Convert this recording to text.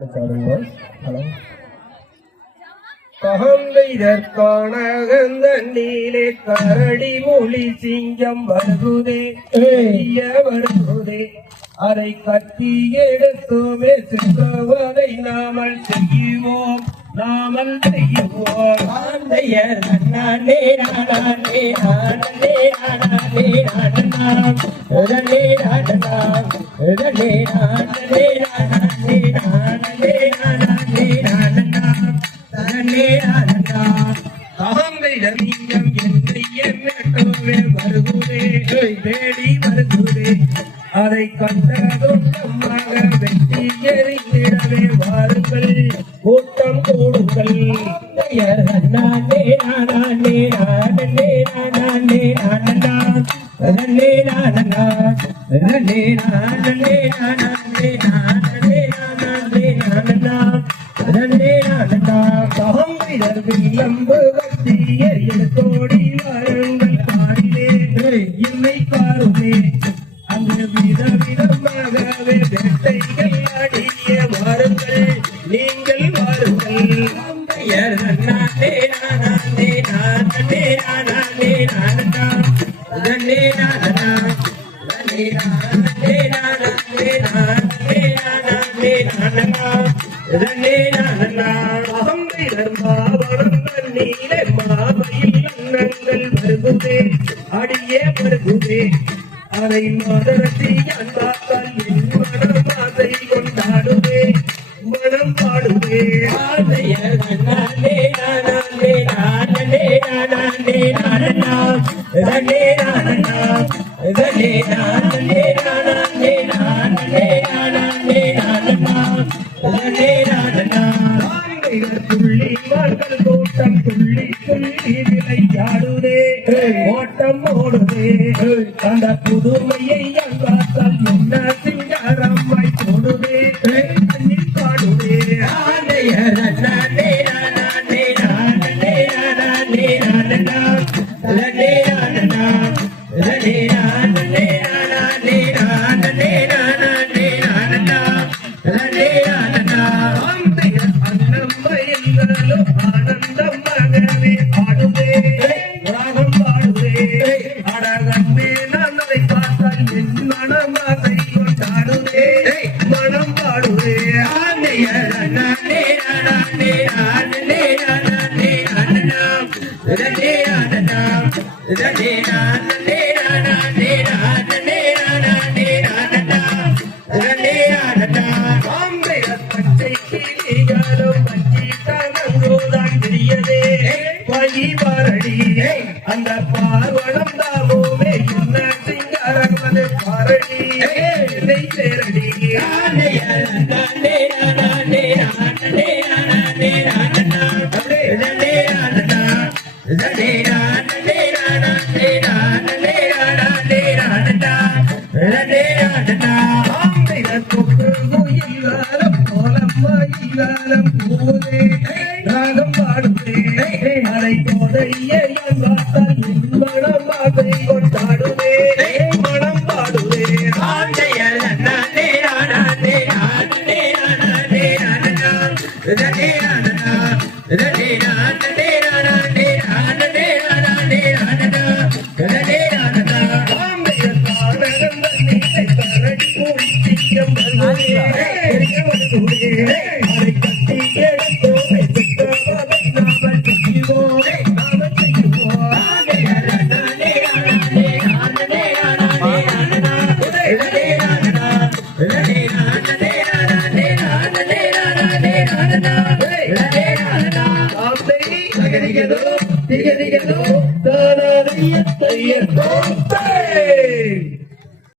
ககம்பெய்தற்கானகந்தண்டிலே கரடி மொழி சிங்கம் வருகுதே வருகுதே அதை கத்தி எடுத்துமே சென்றவதை நாமல் செய்வோம் நாமல் செய்வோம் ஆந்தையர் நானே நானே நானே நானே நானாம் உடனே நானாம் உடனே நானே நானே நானே நானே நானாம் தனே நானாம் அகம்பெய்தர் சிங்கம் என்னை எண்ணட்டோவே வருகுதே தேடி வருகுதே அதை கண்டதும் நம்மாக வெட்டி எறிந்திடவே வாருங்கள் கூட்டம் கூடுங்கள் நானே நானே நானே நானே நானா நானே நானா நானே நானே நானே நானே நானே நானா நானே நானா ககம்பெய்தர் வில்லம்பு கட்டி எரியத்தோடி வாருங்கள் பாடிலே என்னை பாருமே அங்கு விதவிதமாகவே வேட்டைகள் ஆடிய வாருங்கள் நீங்கள் வாருங்கள் நானே நானே நானே நானே நானா நானே நானா நானே நானே நானே நானே நானே நானா நானே நானா ககம்பெய்தர் மாவனம் தண்ணீரே மாவையில் அன்னங்கள் வருகுதே அடியே வருகுதே அதை மதரசி அன்பாத்தால் என் மனம் ஆசை கொண்டாடுவே மனம் பாடுவே நானே நானே நானே நானே நானா நானே நானா நானே நானே நானே நானே நானே நானா நானே நானா துள்ளி மார்கள் கூட்டம் துள்ளி துள்ளி விளையாடுதே ஓட்டம் ஓடுதே அந்த புதுமையை அங்காத்தால் என்ன சிங்காரம்மாய் போடுதே கண்ணில் பாடுதே நானே நானே நானே நானே நானே நானா நானே நானா நானே நானே நானே நானே நானே நானா நானே நானா ஆனந்தம் மகனே ஆடுவே ராகம் பாடுவே அடகம்பே நான் அதை பார்த்தால் என் மனம் ஆசை கொண்டாடுவே மனம் பாடுவே நானே நானே நானே நானே நானே நானா நானே நானா நானே நானே நானே நானே நானே நானா நானே நானா காம்பெய்தர் பச்சை கிளிகளும் வழி பாரடி அந்த பார்வனம் தாவோமே என்ன சிங்காரமது பாரடி சேரடி நானே நானே நானே நானே நானே நானா நானே நானா நானே நானே நானே நானே நானே நானா நானே நானா காம்பெய்தர் கொக்கு குயிலாலம் கோலம்மாயிலாலம் பூதே ராகம் பாடுதே அதை போதையே பார்த்தால் என் மனம் ஆசை கொண்டாடுவே மனம் பாடுவே நானே நானே நானே நானே நானே நானா நானே நானா நானே நானே நானே நானே நானே நானா நானே நானா காம்பெய்தர் கானகம் தண்ணீரை கரடி மொழி சிங்கம் வருகுதே அதை கட்டி எடுத்தோமே சுத்தவதை நாமல் செய்வோம் நாமல் செய்வோம் நானே நானே நானே நானே நானே நானா நானே நானா நானே நானே நானே நானே நானே நானா நானே நானா ஆம்பை அகதிகளோ திகதிகளோ தானாதைய தையத்தோ